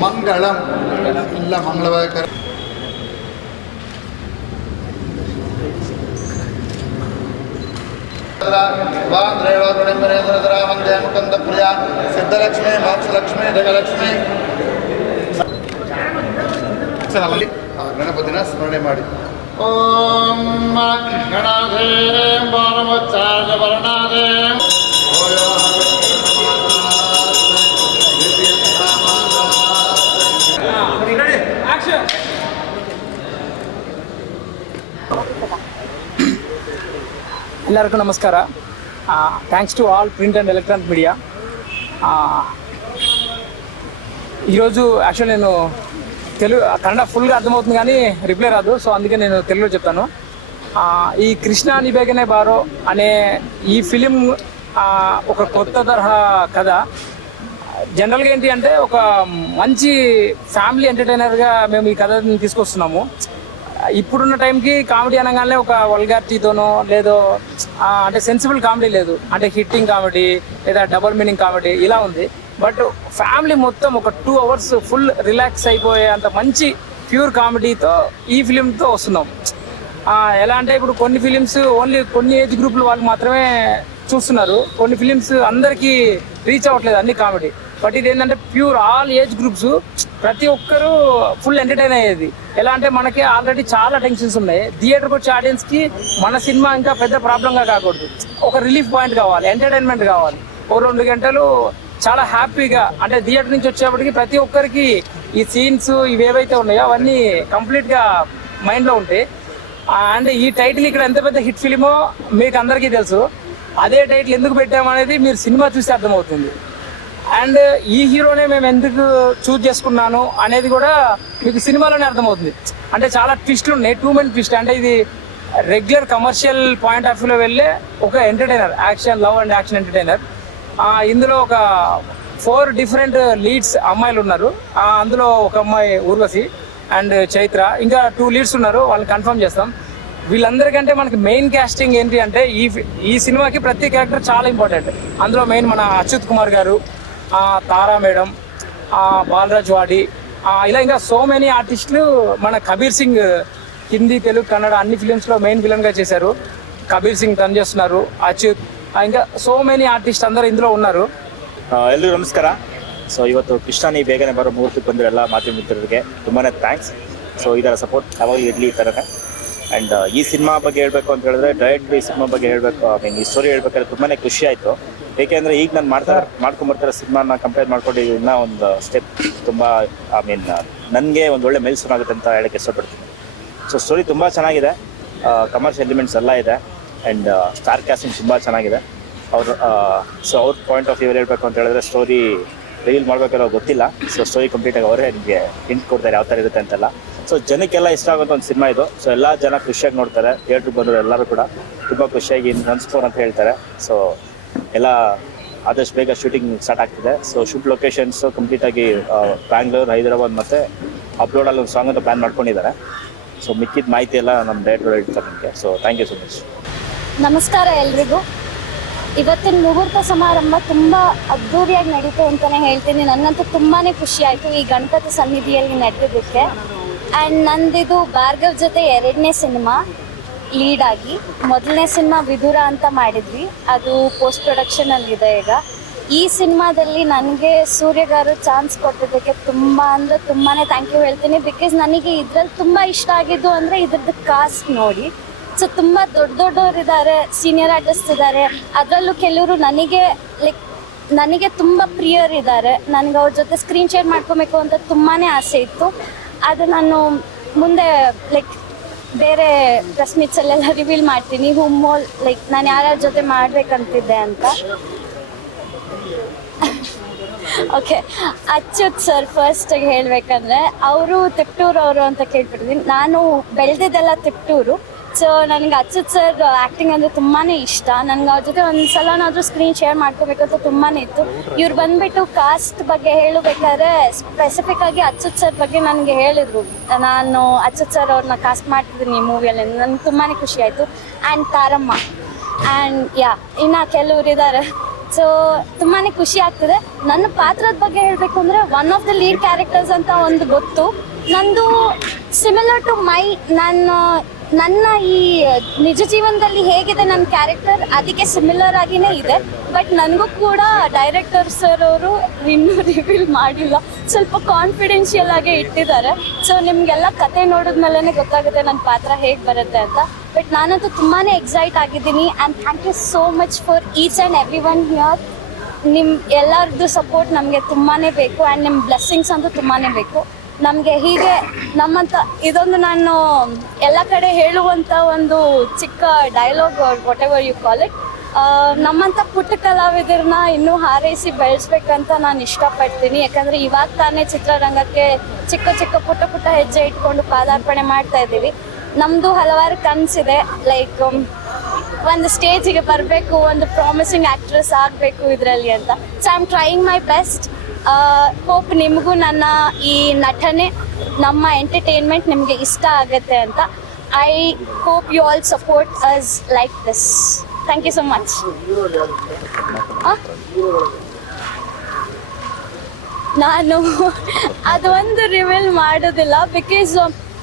ಮಂಗಳಂ. ಎಲ್ಲ ಮಂಗಳವಾರ ವಂದೇ ಮುಕಂದ ಪ್ರಿಯ. ಸಿದ್ಧಲಕ್ಷ್ಮಿ ಮೋಕ್ಷಲಕ್ಷ್ಮಿ ಜಗಲಕ್ಷ್ಮಿ. ಅಲ್ಲಿ ಗಣಪತಿನ ಸ್ಮರಣೆ ಮಾಡಿ. ಓಂ ಗಣಾಧೇ ಬಾಲಮೋಚ್ಚಾರ ವರ್ಣಾಧೇ ಎಲ್ಲರಿಗೂ ನಮಸ್ಕಾರ thanks to all print and electronic media ఈరోజు యాక్చువల్ నేను తెలుగు కన్నడ ఫుల్గా అర్థమవుతుంది కానీ రిప్లై రాదు సో అందుకే నేను తెలుగులో చెప్తాను ఆ, ఈ కృష్ణ నిబేగనే బారో అనే ఈ ఫిలిం ఆ, ఒక కొత్త తరహా కథ జనరల్గా ఏంటి అంటే ఒక మంచి ఫ్యామిలీ ఎంటర్టైనర్గా మేము ఈ కథని తీసుకొస్తున్నాము ఇప్పుడున్న టైంకి కామెడీ అనగానే ఒక వల్గారిటీతోనో లేదో అంటే సెన్సిబుల్ కామెడీ లేదు. అంటే హిట్టింగ్ కామెడీ లేదా డబుల్ మీనింగ్ కామెడీ ఇలా ఉంది. బట్ ఫ్యామిలీ మొత్తం ఒక టూ అవర్స్ ఫుల్ రిలాక్స్ అయిపోయే అంత మంచి ప్యూర్ కామెడీతో ఈ ఫిలింతో వస్తున్నాం. ఎలా అంటే ఇప్పుడు కొన్ని ఫిలిమ్స్ ఓన్లీ కొన్ని ఏజ్ గ్రూపుల వాళ్ళు మాత్రమే చూస్తున్నారు. కొన్ని ఫిలిమ్స్ అందరికీ రీచ్ అవ్వట్లేదు అన్ని కామెడీ. బట్ ఇది ఏంటంటే ప్యూర్ ఆల్ ఏజ్ గ్రూప్స్ ప్రతి ఒక్కరూ ఫుల్ ఎంటర్టైన్ అయ్యేది. ఎలా అంటే మనకి ఆల్రెడీ చాలా టెన్షన్స్ ఉన్నాయి. థియేటర్కి వచ్చే ఆడియన్స్కి మన సినిమా ఇంకా పెద్ద ప్రాబ్లంగా కాకూడదు. ఒక రిలీఫ్ పాయింట్ కావాలి ఎంటర్టైన్మెంట్ కావాలి. ఓ రెండు గంటలు చాలా హ్యాపీగా అంటే థియేటర్ నుంచి వచ్చేప్పటికి ప్రతి ఒక్కరికి ఈ సీన్స్ ఇవి ఏవైతే ఉన్నాయో అవన్నీ కంప్లీట్గా మైండ్లో ఉంటాయి. అండ్ ఈ టైటిల్ ఇక్కడ ఎంత పెద్ద హిట్ ఫిలిమో మీకు అందరికీ తెలుసు. అదే టైటిల్ ఎందుకు పెట్టామనేది మీరు సినిమా చూస్తే అర్థమవుతుంది. అండ్ ఈ హీరోనే మేము ఎందుకు చూజ్ చేసుకున్నాను అనేది కూడా మీకు సినిమాలోనే అర్థమవుతుంది. అంటే చాలా ట్విస్ట్లు ఉన్నాయి టూ మెన్ ట్విస్ట్. అంటే ఇది రెగ్యులర్ కమర్షియల్ పాయింట్ ఆఫ్ వ్యూలో వెళ్ళే ఒక entertainer action love and action entertainer. ఇందులో ఒక ఫోర్ డిఫరెంట్ లీడ్స్ అమ్మాయిలు ఉన్నారు. అందులో ఒక అమ్మాయి ఊర్వశి అండ్ చైత్ర. ఇంకా టూ లీడ్స్ ఉన్నారు వాళ్ళని కన్ఫర్మ్ చేస్తాం. వీళ్ళందరికంటే మనకి మెయిన్ క్యాస్టింగ్ ఏంటి అంటే ఈ ఫి- ఈ సినిమాకి ప్రతి క్యారెక్టర్ చాలా ఇంపార్టెంట్. అందులో మెయిన్ మన అచ్యుత్ కుమార్ గారు తారా మేడం ఆ, బాలరాజ్ వాడి ఆ, ఇలా ఇంకా సో మెనీ ఆర్టిస్టులు మన కబీర్ సింగ్ హిందీ తెలుగు కన్నడ అన్ని ఫిలిమ్స్లో మెయిన్ విలన్గా చేశారు కబీర్ సింగ్ తను చేస్తున్నారు అచ్యుత్ ఆ, ఇంకా సో మెనీ ఆర్టిస్ట్ అందరూ ఇందులో ఉన్నారు ಆ, ಎಲ್ರಿಗೂ ನಮಸ್ಕಾರ ಸೊ ಇವತ್ತು ಕೃಷ್ಣ ನೀ ಬೇಗನೆ ಬರೋ ಮುಹೂರ್ತಕ್ಕೆ ಬಂದಿರೋ ಎಲ್ಲ ಮಾಧ್ಯಮ ಮಿತ್ರರಿಗೆ ತುಂಬಾ ಥ್ಯಾಂಕ್ಸ್ ಸೊ ಇದರ ಸಪೋರ್ಟ್ ಯಾವಾಗಲೂ ಇರಲಿ ಈ ಥರನೇ ಆ್ಯಂಡ್ ಈ ಸಿನಿಮಾ ಬಗ್ಗೆ ಹೇಳಬೇಕು ಅಂತ ಹೇಳಿದ್ರೆ ಡೈರೆಕ್ಟ್ ಈ ಸಿನಿಮಾ ಬಗ್ಗೆ ಹೇಳಬೇಕು. ಐ ಮೀನ್ ಈ ಸ್ಟೋರಿ ಹೇಳ್ಬೇಕಾದ್ರೆ ತುಂಬಾ ಖುಷಿ ಆಯ್ತು. ಏಕೆಂದರೆ ಈಗ ನಾನು ಮಾಡ್ತಾ ಮಾಡ್ಕೊಂಬರ್ತಿರೋ ಸಿನಿಮಾನ ಕಂಪೇರ್ ಮಾಡ್ಕೊಂಡು ಇನ್ನೂ ಒಂದು ಸ್ಟೆಪ್ ತುಂಬ ಐ ಮೀನ್ ನನಗೆ ಒಂದು ಒಳ್ಳೆ ಮೈಲ್ಸ್ಟೋನ್ ಆಗುತ್ತೆ ಅಂತ ಹೇಳಕ್ಕೆ ಇಷ್ಟಪಡ್ತೀನಿ. ಸೊ ಸ್ಟೋರಿ ತುಂಬ ಚೆನ್ನಾಗಿದೆ. ಕಮರ್ಷಿಯಲ್ ಎಲಿಮೆಂಟ್ಸ್ ಎಲ್ಲ ಇದೆ. ಆ್ಯಂಡ್ ಸ್ಟಾರ್ ಕ್ಯಾಸ್ಟಿಂಗ್ ತುಂಬ ಚೆನ್ನಾಗಿದೆ. ಅವ್ರು ಸೊ ಅವ್ರ ಪಾಯಿಂಟ್ ಆಫ್ ವ್ಯೂ ಹೇಳಬೇಕು ಅಂತ ಹೇಳಿದ್ರೆ ಸ್ಟೋರಿ ರಿವೀಲ್ ಮಾಡಬೇಕಿರೋ ಗೊತ್ತಿಲ್ಲ. ಸೊ ಸ್ಟೋರಿ ಕಂಪ್ಲೀಟಾಗಿ ಅವರೇ ನಿಮಗೆ ಹಿಂಟ್ ಕೊಡ್ತಾರೆ ಯಾವ ಥರ ಇರುತ್ತೆ ಅಂತೆಲ್ಲ. ಸೊ ಜನಕ್ಕೆಲ್ಲ ಇಷ್ಟ ಆಗುತ್ತೆ ಒಂದು ಸಿನಿಮಾ ಇದು. ಸೊ ಎಲ್ಲ ಜನ ಖುಷಿಯಾಗಿ ನೋಡ್ತಾರೆ. ಥಿಯೇಟ್ರ್ ಬಂದರು ಎಲ್ಲರೂ ಕೂಡ. ತುಂಬ ಖುಷಿಯಾಗಿ ಒನ್ಸ್ ಫೋರ್ ಅಂತ ಹೇಳ್ತಾರೆ. ಸೊ ಎಲ್ಲ ಆದಷ್ಟು ಬೇಗ ಶೂಟಿಂಗ್ ಸ್ಟಾರ್ಟ್ ಆಗ್ತಿದೆ. ಸೊ ಶೂಟ್ ಲೊಕೇಶನ್ಸ್ ಕಂಪ್ಲೀಟಾಗಿ ಬ್ಯಾಂಗ್ಳೂರ್ ಹೈದರಾಬಾದ್ ಮತ್ತು ಅಪ್ಲೋಡಲ್ಲಿ ಒಂದು ಸಾಂಗ್ ಅಂತ ಪ್ಲ್ಯಾನ್ ಮಾಡ್ಕೊಂಡಿದ್ದಾರೆ. ಸೊ ಮಿಕ್ಕಿದ ಮಾಹಿತಿ ಎಲ್ಲ ನಮ್ಮ ಡೈರೆಕ್ಟರ್ ಹೇಳ್ತಾರೆ ನಿಮಗೆ. So thank you so much ನಮಸ್ಕಾರ ಎಲ್ರಿಗೂ. ಇವತ್ತಿನ ಮುಹೂರ್ತ ಸಮಾರಂಭ ತುಂಬ ಅದ್ಧೂರಿಯಾಗಿ ನಡೀತು ಅಂತಾನೆ ಹೇಳ್ತೀನಿ. ನನ್ನಂತೂ ತುಂಬಾ ಖುಷಿ ಆಯ್ತು ಈ ಗಣಪತಿ ಸನ್ನಿಧಿಯಲ್ಲಿ ನಡೆದಿದ್ದಕ್ಕೆ. ಆ್ಯಂಡ್ ನಂದಿದು ಭಾರ್ಗವ್ ಜೊತೆ ಎರಡನೇ ಸಿನಿಮಾ ಲೀಡ್ ಆಗಿ. ಮೊದಲನೇ ಸಿನಿಮಾ ವಿಧುರ ಅಂತ ಮಾಡಿದ್ವಿ. ಅದು ಪೋಸ್ಟ್ ಪ್ರೊಡಕ್ಷನಲ್ಲಿದೆ ಈಗ. ಈ ಸಿನಿಮಾದಲ್ಲಿ ನನಗೆ ಸೂರ್ಯಗಾರು ಚಾನ್ಸ್ ಕೊಟ್ಟಿದ್ದಕ್ಕೆ ತುಂಬ ಅಂದರೆ ತುಂಬಾ ಥ್ಯಾಂಕ್ ಯು ಹೇಳ್ತೀನಿ. ಬಿಕಾಸ್ ನನಗೆ ಇದ್ರಲ್ಲಿ ತುಂಬ ಇಷ್ಟ ಆಗಿದ್ದು ಅಂದರೆ ಇದ್ರದ್ದು ಕಾಸ್ಟ್ ನೋಡಿ. ಸೊ ತುಂಬ ದೊಡ್ಡ ದೊಡ್ಡವರು ಇದ್ದಾರೆ ಸೀನಿಯರ್ ಆರ್ಟಿಸ್ಟ್ ಇದ್ದಾರೆ ಅದರಲ್ಲೂ ಕೆಲವರು ನನಗೆ ಲೈಕ್ ನನಗೆ ತುಂಬ ಪ್ರಿಯರಿದ್ದಾರೆ ನನಗೆ ಅವ್ರ ಜೊತೆ ಸ್ಕ್ರೀನ್ ಶೇರ್ ಮಾಡ್ಕೋಬೇಕು ಅಂತ ತುಂಬಾ ಆಸೆ ಇತ್ತು. ಅದು ನಾನು ಮುಂದೆ ಲೈಕ್ ಬೇರೆ ಪ್ರೆಸ್ ಮೀಟ್ಸಲ್ಲೆಲ್ಲ ರಿವೀಲ್ ಮಾಡ್ತೀನಿ. ಹೂ ಮೋಲ್ ಲೈಕ್ ನಾನು ಯಾರ್ಯಾರ ಜೊತೆ ಮಾಡ್ಬೇಕಂತಿದ್ದೆ ಅಂತ. ಓಕೆ ಅಚ್ಯುತ್ ಸರ್ ಫಸ್ಟ್ ಹೇಳಬೇಕಂದ್ರೆ, ಅವರು ತಿಪ್ಟೂರವರು ಅಂತ ಕೇಳ್ಬಿಟ್ಟಿದ್ದೀನಿ ನಾನು ಬೆಳೆದಿದ್ದೆಲ್ಲ ತಿಪ್ಟೂರು ಸೊ ನನಗೆ ಅಚ್ಯುತ್ ಸರ್ ಆ್ಯಕ್ಟಿಂಗ್ ಅಂದರೆ ತುಂಬಾ ಇಷ್ಟ. ನನಗೆ ಅವ್ರ ಜೊತೆ ಒಂದು ಸಲನಾದರೂ ಸ್ಕ್ರೀನ್ ಶೇರ್ ಮಾಡ್ಕೋಬೇಕು ಅಂತ ತುಂಬಾ ಇತ್ತು. ಇವ್ರು ಬಂದುಬಿಟ್ಟು ಕಾಸ್ಟ್ ಬಗ್ಗೆ ಹೇಳಬೇಕಾದ್ರೆ ಸ್ಪೆಸಿಫಿಕ್ ಆಗಿ ಅಚ್ಯುತ್ ಸರ್ ಬಗ್ಗೆ ನನಗೆ ಹೇಳಿದರು. ನಾನು ಅಚ್ಯುತ್ ಸರ್ ಅವ್ರನ್ನ ಕಾಸ್ಟ್ ಮಾಡ್ತಿದ್ದೀನಿ ಈ ಮೂವಿಯಲ್ಲಿ ನನಗೆ ತುಂಬಾ ಖುಷಿ ಆಯಿತು. ಆ್ಯಂಡ್ ತಾರಮ್ಮ. ಆ್ಯಂಡ್ ಯಾ ಇನ್ನು ಕೆಲವ್ರು ಇದ್ದಾರೆ ಸೊ ತುಂಬಾ ಖುಷಿ ಆಗ್ತದೆ. ನನ್ನ ಪಾತ್ರದ ಬಗ್ಗೆ ಹೇಳಬೇಕು ಅಂದರೆ one of the lead characters ಅಂತ ಒಂದು ಗೊತ್ತು. ನಂದು ಸಿಮಿಲರ್ ಟು ಮೈ ನನ್ನ ನನ್ನ ಈ ನಿಜ ಜೀವನದಲ್ಲಿ ಹೇಗಿದೆ ನನ್ನ ಕ್ಯಾರೆಕ್ಟರ್ ಅದಕ್ಕೆ ಸಿಮಿಲರ್ ಆಗಿನೇ ಇದೆ. ಬಟ್ ನನಗೂ ಕೂಡ ಡೈರೆಕ್ಟರ್ ಸರ್ ಅವರು ಇನ್ನೂ ರಿವೀಲ್ ಮಾಡಿಲ್ಲ. ಸ್ವಲ್ಪ ಕಾನ್ಫಿಡೆನ್ಷಿಯಲ್ ಆಗಿ ಇಟ್ಟಿದ್ದಾರೆ. ಸೊ ನಿಮಗೆಲ್ಲ ಕತೆ ನೋಡಿದ್ಮೇಲೆ ಗೊತ್ತಾಗುತ್ತೆ ನನ್ನ ಪಾತ್ರ ಹೇಗೆ ಬರುತ್ತೆ ಅಂತ. ಬಟ್ ನಾನಂತೂ ತುಂಬಾ ಎಕ್ಸೈಟ್ ಆಗಿದ್ದೀನಿ and thank you so much for each and every one here ನಿಮ್ಮ ಎಲ್ಲರದ್ದು ಸಪೋರ್ಟ್ ನಮಗೆ ತುಂಬಾ ಬೇಕು ಆ್ಯಂಡ್ ನಿಮ್ಮ ಬ್ಲೆಸ್ಸಿಂಗ್ಸ್ ಅಂತೂ ತುಂಬಾ ಬೇಕು. ನಮಗೆ ಹೀಗೆ ನಮ್ಮಂತ ಇದೊಂದು ನಾನು ಎಲ್ಲ ಕಡೆ ಹೇಳುವಂಥ ಒಂದು ಚಿಕ್ಕ dialogue whatever you call it ನಮ್ಮಂಥ ಪುಟ್ಟ ಕಲಾವಿದರನ್ನ ಇನ್ನೂ ಹಾರೈಸಿ ಬೆಳೆಸ್ಬೇಕಂತ ನಾನು ಇಷ್ಟಪಡ್ತೀನಿ. ಯಾಕಂದರೆ ಇವಾಗ ತಾನೇ ಚಿತ್ರರಂಗಕ್ಕೆ ಚಿಕ್ಕ ಚಿಕ್ಕ ಪುಟ್ಟ ಪುಟ್ಟ ಹೆಜ್ಜೆ ಇಟ್ಕೊಂಡು ಪಾದಾರ್ಪಣೆ ಮಾಡ್ತಾ ಇದ್ದೀವಿ. ನಮ್ಮದು ಹಲವಾರು ಕನಸಿದೆ ಲೈಕ್ ಒಂದು ಸ್ಟೇಜಿಗೆ ಬರಬೇಕು, ಒಂದು ಪ್ರಾಮಿಸಿಂಗ್ ಆಕ್ಟ್ರೆಸ್ ಆಗಬೇಕು ಇದರಲ್ಲಿ ಅಂತ. So I am trying my best hope ನಿಮಗೂ ನನ್ನ ಈ ನಟನೆ, ನಮ್ಮ ಎಂಟರ್ಟೈನ್ಮೆಂಟ್ ನಿಮಗೆ ಇಷ್ಟ ಆಗುತ್ತೆ ಅಂತ. I hope you all support us like this thank you so much ನಾನು ಅದೊಂದು ರಿವೀಲ್ ಮಾಡೋದಿಲ್ಲ ಬಿಕಾಸ್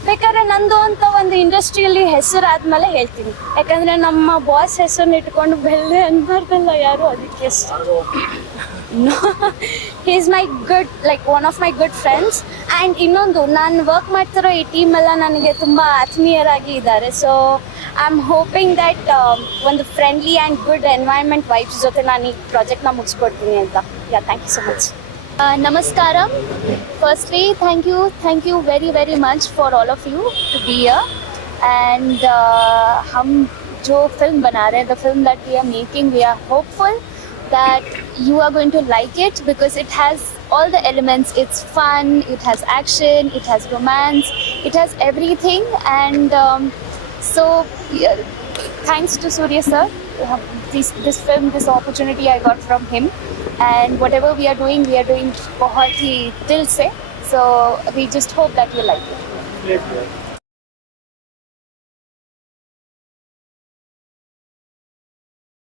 ಬೇಕಾದ್ರೆ ನಂದು ಅಂತ ಒಂದು ಇಂಡಸ್ಟ್ರಿಯಲ್ಲಿ ಹೆಸರಾದ್ಮೇಲೆ ಹೇಳ್ತೀನಿ. ಯಾಕಂದ್ರೆ ನಮ್ಮ ಬಾಸ್ ಹೆಸರನ್ನ ಇಟ್ಕೊಂಡು ಬೆಲ್ಲೆ ಅನ್ಬಾರ್ದಲ್ಲ ಯಾರು, ಅದಕ್ಕೆ Is my good like one of my good friends and ಇನ್ನೊಂದು ನಾನು ವರ್ಕ್ ಮಾಡ್ತಿರೋ ಈ ಟೀಮ್ ಎಲ್ಲ ನನಗೆ ತುಂಬ ಆತ್ಮೀಯರಾಗಿ ಇದ್ದಾರೆ so I am hoping that ಒಂದು friendly and good environment vibes ಜೊತೆ ನಾನು ಈ ಪ್ರಾಜೆಕ್ಟ್ನ ಮುಗಿಸ್ಕೊಡ್ತೀನಿ ಅಂತ yeah thank you so much Uh, Namaskaram. Firstly, thank you, thank you very very much for all of you to be here. And uh, हम जो film बना रहे हैं, the film that we are making, we are hopeful that you are going to like it because it has all the elements. It's fun, it has action, it has romance, it has everything. And um, so, yeah, thanks to Surya sir, this, this film, this opportunity I got from him. And whatever we are doing, we are doing bahut hi dil se. So we just hope that you like it.